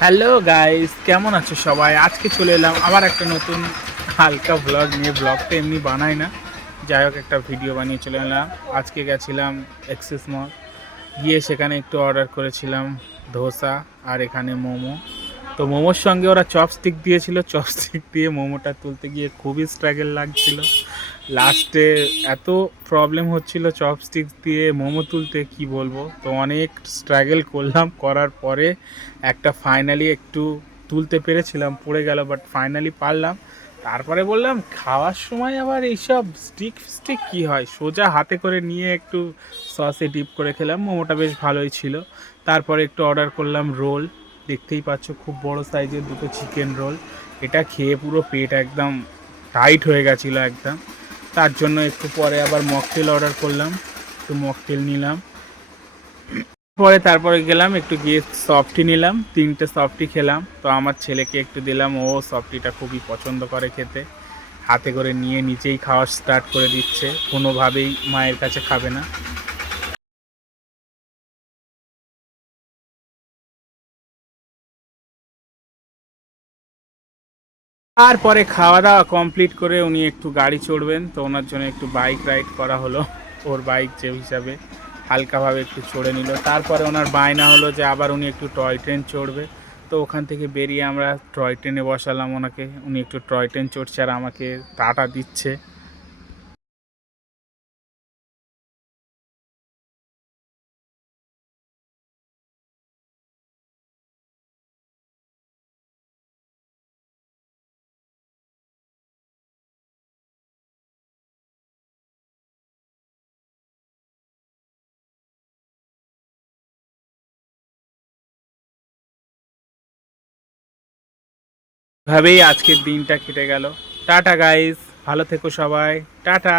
Hello guys, কেমন আছো সবাই? আজকে চলে এলাম আবার একটা নতুন হালকা ব্লগ নিয়ে। ব্লগটা এমনি বানাই না, যাই হোক একটা ভিডিও বানিয়ে চলে এলাম। আজকে গেছিলাম এক্সেস মল, গিয়ে সেখানে একটু অর্ডার করেছিলাম ধোসা আর এখানে মোমো। তো মোমোর সঙ্গে ওরা চপস্টিক দিয়েছিল, চপস্টিক দিয়ে মোমোটা তুলতে গিয়ে খুবই স্ট্রাগল লাগছিল। লাস্টে এত প্রবলেম হচ্ছিল চপস্টিক দিয়ে মোমো তুলতে, কি বলবো। তো অনেক স্ট্রাগল করলাম, করার পরে একটা ফাইনালি একটু তুলতে পেরেছিলাম, পড়ে গেল বাট ফাইনালি পারলাম। তারপরে বললাম খাওয়ার সময় আবার এইসব স্টিক স্টিক কী হয়, সোজা হাতে করে নিয়ে একটু সসে ডিপ করে খেলাম। মোমোটা বেশ ভালোই ছিল। তারপরে একটু অর্ডার করলাম রোল, দেখতেই পাচ্ছ খুব বড় সাইজের দুটো চিকেন রোল। এটা খেয়ে পুরো পেট একদম টাইট হয়ে গেছিলো একদম। তার জন্য একটু পরে আবার মকটেল অর্ডার করলাম, একটু মকটেল নিলাম। তারপরে গেলাম একটু গিয়ে সফটি নিলাম, 3টে সফটি খেলাম। তো আমার ছেলেকে একটু দিলাম, ও সফটিটা খুবই পছন্দ করে খেতে। হাতে করে নিয়ে নিজেই খাওয়া স্টার্ট করে দিচ্ছে, কোনোভাবেই মায়ের কাছে খাবে না। তারপরে খাওয়া দাওয়া কমপ্লিট করে উনি একটু গাড়ি চড়বেন, তো ওনার জন্য একটু বাইক রাইড করা হলো। ওর বাইক যে হিসাবে হালকাভাবে একটু চড়ে নিল। তারপরে ওনার বায়না হলো যে আবার উনি একটু টয় ট্রেন চড়বে। তো ওখান থেকে বেরিয়ে আমরা টয় ট্রেনে বসালাম ওনাকে, উনি একটু টয় ট্রেন চড়ছে আর আমাকে টাটা দিচ্ছে। এভাবেই আজকের দিনটা কেটে গেল। টাটা গাইস, ভালো থেকো সবাই, টাটা।